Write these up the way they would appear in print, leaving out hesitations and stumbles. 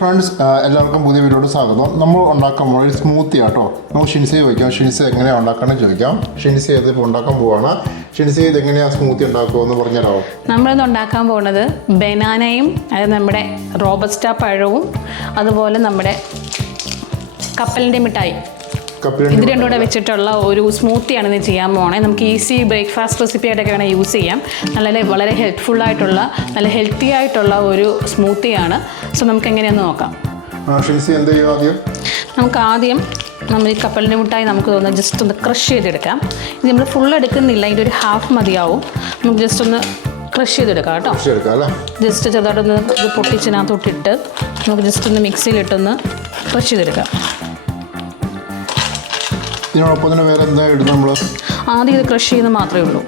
Friends എല്ലാവർക്കും പുതിയ വീഡിയോയോട് സ്വാഗതം. നമ്മൾ ഉണ്ടാക്കാൻ പോകുന്ന ഒരു സ്മൂത്തി ആട്ടോ. നമുക്ക് ഷിൻസിയെ ചോദിക്കാം, ഷിൻസി എങ്ങനെയാണ് ഉണ്ടാക്കണമെന്ന് ചോദിക്കാം. ഷിൻസി ഇതിപ്പോൾ ഉണ്ടാക്കാൻ പോവാണ്. ഷിൻസി ഇത് എങ്ങനെയാണ് സ്മൂത്തി ഉണ്ടാക്കുമെന്ന് പറഞ്ഞുതരാമോ? നമ്മളിത് ഉണ്ടാക്കാൻ പോകുന്നത് ബനാനയും അതായത് നമ്മുടെ റോബസ്റ്റ പഴവും അതുപോലെ നമ്മുടെ കപ്പലിൻ്റെ മിഠായി ഇത് രണ്ടും കൂടെ വെച്ചിട്ടുള്ള ഒരു സ്മൂത്തിയാണ് ഇത് ചെയ്യാൻ പോകണേ. നമുക്ക് ഈസി ബ്രേക്ക്ഫാസ്റ്റ് റെസിപ്പി ആയിട്ടൊക്കെ വേണം യൂസ് ചെയ്യാം. വളരെ ഹെൽപ്ഫുള്ളായിട്ടുള്ള നല്ല ഹെൽത്തി ആയിട്ടുള്ള ഒരു സ്മൂത്തിയാണ്. സോ നമുക്ക് എങ്ങനെയാണെന്ന് നോക്കാം. നമുക്ക് ആദ്യം നമ്മൾ ഈ കപ്പലിൻ്റെ മിഠായി നമുക്ക് തോന്നുന്നത് ജസ്റ്റ് ഒന്ന് ക്രഷ് ചെയ്തെടുക്കാം. ഇത് നമ്മൾ ഫുൾ എടുക്കുന്നില്ല, ഇതിൻ്റെ ഒരു ഹാഫ് മതിയാവും. നമുക്ക് ജസ്റ്റ് ഒന്ന് ക്രഷ് ചെയ്തെടുക്കാം കേട്ടോ. ജസ്റ്റ് ചെറുതായിട്ടൊന്ന് ഇത് പൊട്ടിച്ചിനകത്തോട്ടിട്ട് നമുക്ക് ജസ്റ്റ് ഒന്ന് മിക്സിയിലിട്ടൊന്ന് ക്രഷ് ചെയ്തെടുക്കാം. ഇതിനോടൊപ്പം തന്നെ വേറെ എന്താ ഇടുന്നത്? നമ്മൾ ആദ്യം ഇത് ക്രഷ് ചെയ്യുന്നത് മാത്രമേ ഉള്ളൂ.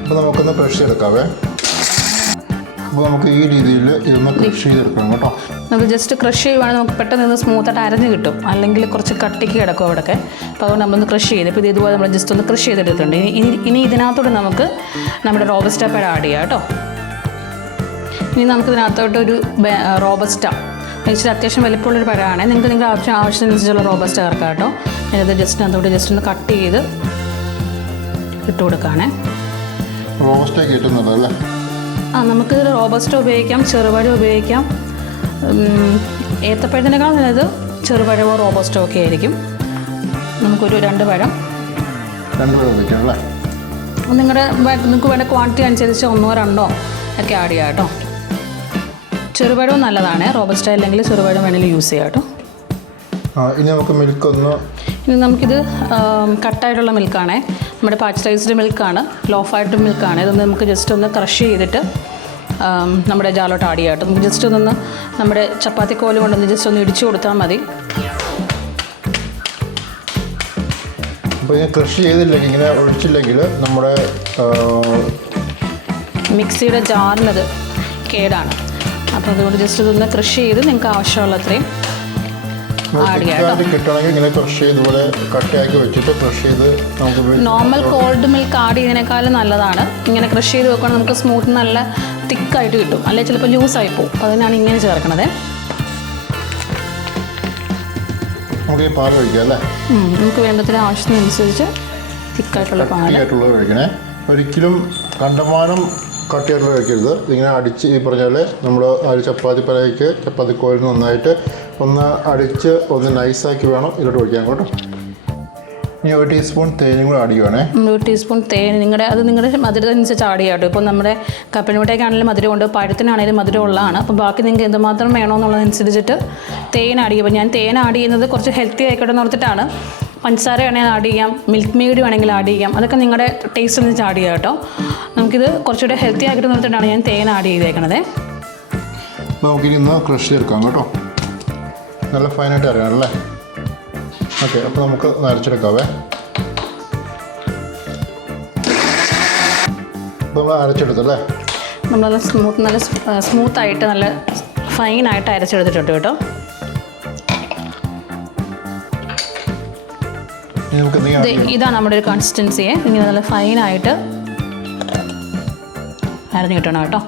അപ്പോൾ നമുക്കൊന്ന് ക്രഷ് ചെയ്തെടുക്കാവേ. അപ്പോൾ നമുക്ക് ഈ രീതിയിൽ ഇതൊന്ന് ക്രഷ് ചെയ്തെടുക്കണം കേട്ടോ. നമുക്ക് ജസ്റ്റ് ക്രഷ് ചെയ്യുവാണെങ്കിൽ നമുക്ക് പെട്ടെന്ന് ഇത് സ്മൂത്തായിട്ട് അരഞ്ഞ് കിട്ടും, അല്ലെങ്കിൽ കുറച്ച് കട്ടിക്ക് കിടക്കും അവിടെയൊക്കെ. അപ്പോൾ അതുകൊണ്ട് നമ്മളൊന്ന് ക്രഷ് ചെയ്ത് ഇപ്പോൾ ഇതുപോലെ നമ്മൾ ജസ്റ്റ് ഒന്ന് ക്രഷ് ചെയ്തെടുത്തിട്ടുണ്ട്. ഇനി ഇതിനകത്തോട്ട് നമുക്ക് നമ്മുടെ റോബസ്റ്റ പഴം ആഡ് ചെയ്യാം കേട്ടോ. ഇനി നമുക്ക് ഇതിനകത്തോട്ടൊരു റോബസ്റ്റ ഇച്ചിരി അത്യാവശ്യം വലിപ്പമുള്ളൊരു പഴമാണ്. നിങ്ങൾക്ക് നിങ്ങളുടെ ആവശ്യത്തിനനുസരിച്ചുള്ള റോബസ്റ്റ ചേർക്കാം കേട്ടോ. ഞാനത് ജസ്റ്റ് ജസ്റ്റ് ഒന്ന് കട്ട് ചെയ്ത് ഇട്ട് കൊടുക്കുകയാണേ. റോബസ്റ്റ കിട്ടുന്നതല്ലേ? നമുക്കിത് റോബസ്റ്റ ഉപയോഗിക്കാം, ചെറുപഴം ഉപയോഗിക്കാം. ഏത്തപ്പഴത്തിനേക്കാൾ നല്ലത് ചെറുപഴമോ റോബസ്റ്റോ ഒക്കെ ആയിരിക്കും. നമുക്കൊരു രണ്ട് പഴം ഉപയോഗിക്കാം അല്ലേ? നിങ്ങൾക്ക് വേണ്ട ക്വാണ്ടിറ്റി അനുസരിച്ച് ഒന്നോ രണ്ടോ ഒക്കെ ആഡ് ചെയ്യാം കേട്ടോ. ചെറുപഴവും നല്ലതാണ്, റോബസ്റ്റ അല്ലെങ്കിൽ ചെറുപഴം വേണമെങ്കിൽ യൂസ് ചെയ്യാം കേട്ടോ. ഇനി നമുക്ക് ഇനി നമുക്കിത് കട്ടായിട്ടുള്ള മിൽക്കാണേ, നമ്മുടെ പാസ്ചറൈസ്ഡ് മിൽക്കാണ്, ലോ ഫാറ്റ് മിൽക്കാണ്. ഇതൊന്ന് നമുക്ക് ജസ്റ്റ് ഒന്ന് ക്രഷ് ചെയ്തിട്ട് നമ്മുടെ ജാലോട്ട് ആഡ് ചെയ്യാം കേട്ടോ. നമുക്ക് ജസ്റ്റ് ഒന്ന് നമ്മുടെ ചപ്പാത്തി കോല് കൊണ്ടൊന്ന് ജസ്റ്റ് ഒന്ന് ഇടിച്ചു കൊടുത്താൽ മതി. അപ്പോൾ ക്രഷ് ചെയ്തില്ലെങ്കിൽ, ഇങ്ങനെ ഒഴിച്ചില്ലെങ്കിൽ നമ്മുടെ മിക്സിയുടെ ജാറിനത് കേടാണ്. അപ്പോൾ അതുകൊണ്ട് ജസ്റ്റ് ഇതൊന്ന് ക്രഷ് ചെയ്ത് നിങ്ങൾക്ക് ആവശ്യമുള്ള അത്രയും ആഡ് ചെയ്യാം. നോർമൽ കോൾഡ് മിൽക്ക് ആഡ് ചെയ്യുന്നതിനേക്കാളും നല്ലതാണ് ഇങ്ങനെ ക്രഷ് ചെയ്ത് വെക്കുകയാണെങ്കിൽ നമുക്ക് സ്മൂത്ത് നല്ല തിക്കായിട്ട് കിട്ടും. അല്ലെങ്കിൽ ചിലപ്പോൾ ലൂസായി പോകും. അതിനാണ് ഇങ്ങനെ ചേർക്കണത്. നമുക്ക് വേണ്ടത്തിന് ആവശ്യത്തിനനുസരിച്ച് തിക്കായിട്ടുള്ള പാല് ഒഴിക്കണേ. ഒരിക്കലും കണ്ടമാനം കട്ടിയായിട്ടുള്ള കഴിക്കരുത്. ഇതിങ്ങനെ അടിച്ച് ഈ പറഞ്ഞാൽ നമ്മൾ ആ ചപ്പാത്തി പലയ്ക്ക് ചപ്പാത്തി കോലിന് നന്നായിട്ട് ഒന്ന് അടിച്ച് ഒന്ന് നൈസാക്കി വേണം ഇതിലോട്ട് ഒഴിക്കാൻ കേട്ടോ. ഇനി 1 ടീസ്പൂൺ തേനും കൂടെ ആഡ് ചെയ്യുവാണേ. 1 ടീസ്പൂൺ തേൻ നിങ്ങളുടെ മധുരത്തിനനുസരിച്ച് ആഡ് ചെയ്യാം കേട്ടോ. ഇപ്പോൾ നമ്മുടെ കപ്പലിമിഠായിക്കാണെങ്കിലും മധുരമുണ്ട്, പഴത്തിനാണെങ്കിലും മധുരം ഉള്ളതാണ്. അപ്പോൾ ബാക്കി നിങ്ങൾക്ക് എന്തുമാത്രം വേണമെന്നുള്ളതനുസരിച്ചിട്ട് തേൻ ആഡ് ചെയ്യുമ്പോൾ ഞാൻ തേൻ ആഡ് ചെയ്യുന്നത് കുറച്ച് ഹെൽത്തി ആയിക്കോട്ടെ എന്ന് ഓർത്തിട്ടാണ്. പഞ്ചസാര വേണമെങ്കിൽ ആഡ് ചെയ്യാം, മിൽക്ക് മെയ്ഡ് വേണമെങ്കിൽ ആഡ് ചെയ്യാം, അതൊക്കെ നിങ്ങളുടെ ടേസ്റ്റ് അനുസരിച്ച് ആഡ് ചെയ്യാം കേട്ടോ. നമുക്കിത് കുറച്ചുകൂടെ ഹെൽത്തി ആക്കിയിട്ട് നോക്കിയിട്ടാണ് ഞാൻ തേൻ ആഡ് ചെയ്തേക്കണത്. നമുക്കിനി ഒന്ന് ക്രഷ് ചേർക്കാം കേട്ടോ. നല്ല ഫൈനായിട്ട് അറിയാമല്ലേ? ഓക്കെ, അപ്പോൾ നമുക്ക് അരച്ചെടുക്കാവേ. നമ്മൾ അരച്ചെടുത്തല്ലേ? നമ്മൾ നല്ല സ്മൂത്തായിട്ട് നല്ല ഫൈനായിട്ട് അരച്ചെടുത്തിട്ടുണ്ട് കേട്ടോ. ഇതാണ് നമ്മുടെ ഒരു കൺസിസ്റ്റൻസിയെ. ഇങ്ങനെ നല്ല ഫൈനായിട്ട് അരഞ്ഞു കിട്ടണം കേട്ടോ.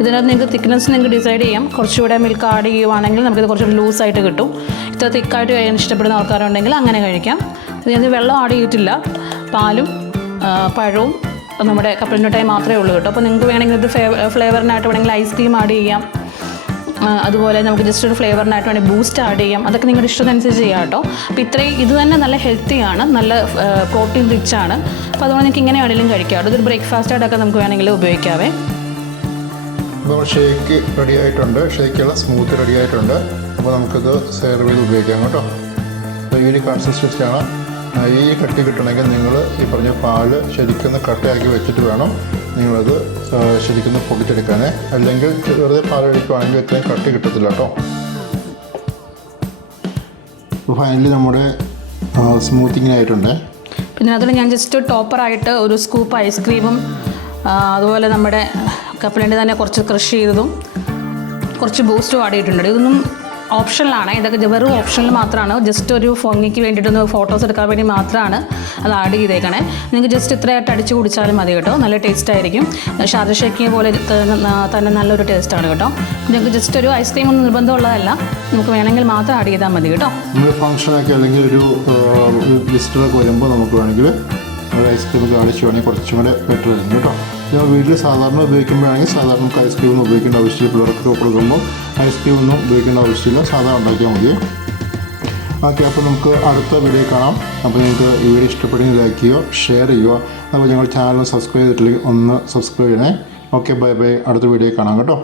ഇതിനകത്ത് നിങ്ങൾക്ക് തിക്നെസ് നിങ്ങൾക്ക് ഡിസൈഡ് ചെയ്യാം. കുറച്ചുകൂടെ മിൽക്ക് ആഡ് ചെയ്യുവാണെങ്കിൽ നമുക്കിത് കുറച്ചുകൂടി ലൂസായിട്ട് കിട്ടും. ഇത്ര തിക്കായിട്ട് കഴിയാൻ ഇഷ്ടപ്പെടുന്ന ആൾക്കാരുണ്ടെങ്കിൽ അങ്ങനെ കഴിക്കാം. ഇതിനകത്ത് വെള്ളം ആഡ് ചെയ്തിട്ടില്ല, പാലും പഴവും നമ്മുടെ കപ്പലിമിഠായി മാത്രമേ ഉള്ളൂ കേട്ടോ. അപ്പോൾ നിങ്ങൾക്ക് വേണമെങ്കിൽ ഇത് ഫ്ലേവറിനായിട്ട് വേണമെങ്കിൽ ഐസ്ക്രീം ആഡ് ചെയ്യാം. അതുപോലെ നമുക്ക് ജസ്റ്റ് ഒരു ഫ്ലേവറിനായിട്ട് വേണമെങ്കിൽ ബൂസ്റ്റ് ആഡ് ചെയ്യാം. അതൊക്കെ നിങ്ങളുടെ ഇഷ്ടത്തിനനുസരിച്ച് ചെയ്യാം കേട്ടോ. അപ്പോൾ ഇത് തന്നെ നല്ല ഹെൽത്തിയാണ്, നല്ല പ്രോട്ടീൻ റിച്ച് ആണ്. അപ്പോൾ അതുകൊണ്ട് നിങ്ങൾക്ക് ഇങ്ങനെ വേണമെങ്കിലും കഴിക്കാം. അതൊരു ബ്രേക്ക്ഫാസ്റ്റായിട്ടൊക്കെ നമുക്ക് വേണമെങ്കിൽ ഉപയോഗിക്കാവേ. അപ്പോൾ ഷേക്ക് റെഡി ആയിട്ടുണ്ട്, ഷേക്കുള്ള സ്മൂത്ത് റെഡി ആയിട്ടുണ്ട്. അപ്പോൾ നമുക്കിത് സെർവ് ചെയ്ത് ഉപയോഗിക്കാം കേട്ടോ. അപ്പോൾ ഈ ഒരു കൺസിസ്റ്റൻസിയാണ്. ഈ കട്ടി കിട്ടണമെങ്കിൽ നിങ്ങൾ ഈ പറഞ്ഞ പാല് ശരിക്കും കട്ടയാക്കി വെച്ചിട്ട് വേണം നിങ്ങളത് ശരിക്കും പൊടിച്ചെടുക്കാനേ. അല്ലെങ്കിൽ വെറുതെ പാൽ ഒഴിക്കുകയാണെങ്കിൽ ഇത്രയും കട്ടി കിട്ടത്തില്ല കേട്ടോ. അപ്പോൾ ഫൈനലി നമ്മുടെ സ്മൂത്തിങ്ങിനായിട്ടുണ്ട്. പിന്നെ അതുകൊണ്ട് ഞാൻ ജസ്റ്റ് ടോപ്പറായിട്ട് ഒരു സ്കൂപ്പ് ഐസ്ക്രീമും അതുപോലെ നമ്മുടെ കപ്പലിൻ്റെ തന്നെ കുറച്ച് ക്രഷ് ചെയ്തതും കുറച്ച് ബൂസ്റ്റും ആഡ് ചെയ്തിട്ടുണ്ട്. ഇതൊന്നും ഓപ്ഷനിലാണ്. ഇതൊക്കെ വെറും ഓപ്ഷനിൽ മാത്രമാണ്, ജസ്റ്റ് ഒരു ഭംഗിക്ക് വേണ്ടിയിട്ടൊന്ന് ഫോട്ടോസ് എടുക്കാൻ വേണ്ടി മാത്രമാണ് അത് ആഡ് ചെയ്തേക്കണേ. നിങ്ങൾക്ക് ജസ്റ്റ് ഇത്രയായിട്ട് അടിച്ച് കുടിച്ചാലും മതി കേട്ടോ, നല്ല ടേസ്റ്റ് ആയിരിക്കും. ഷാർജ ഷേക്ക് പോലെ തന്നെ നല്ലൊരു ടേസ്റ്റാണ് കേട്ടോ. നിങ്ങൾക്ക് ജസ്റ്റ് ഒരു ഐസ്ക്രീം ഒന്നും നിർബന്ധമുള്ളതല്ല, നമുക്ക് വേണമെങ്കിൽ മാത്രം ആഡ് ചെയ്താൽ മതി കേട്ടോ. നമ്മൾ ഫംഗ്ഷനൊക്കെ അല്ലെങ്കിൽ ഒരു വിസിറ്ററൊക്കെ വരുമ്പോൾ നമുക്ക് വേണമെങ്കിൽ ഐസ്ക്രീം കാണിച്ച് വേണമെങ്കിൽ കുറച്ചും കൂടെ ബെറ്റർ ആയിരുന്നു കേട്ടോ. നമ്മൾ വീട്ടിൽ സാധാരണ ഉപയോഗിക്കുമ്പോഴാണെങ്കിൽ സാധാരണ നമുക്ക് ഐസ്ക്രീം ഒന്നും ഉപയോഗിക്കേണ്ട ആവശ്യമില്ല. പിള്ളേർക്ക് കൊടുക്കുമ്പോൾ ഐസ്ക്രീം ഒന്നും ഉപയോഗിക്കേണ്ട ആവശ്യമില്ല, സാധാരണ ഉണ്ടാക്കിയാൽ മതി. ഓക്കെ, അപ്പോൾ നമുക്ക് അടുത്ത വീഡിയോ കാണാം. അപ്പോൾ നിങ്ങൾക്ക് ഈ വീഡിയോ ഇഷ്ടപ്പെടുമെങ്കിൽ ലൈക്ക് ചെയ്യുക, ഷെയർ ചെയ്യുക. അപ്പോൾ ഞങ്ങൾ ചാനൽ സബ്സ്ക്രൈബ് ചെയ്തിട്ടില്ലെങ്കിൽ ഒന്ന് സബ്സ്ക്രൈബ് ചെയ്യണേ. ഓക്കെ, ബൈ ബൈ, അടുത്ത വീഡിയോ കാണാം കേട്ടോ.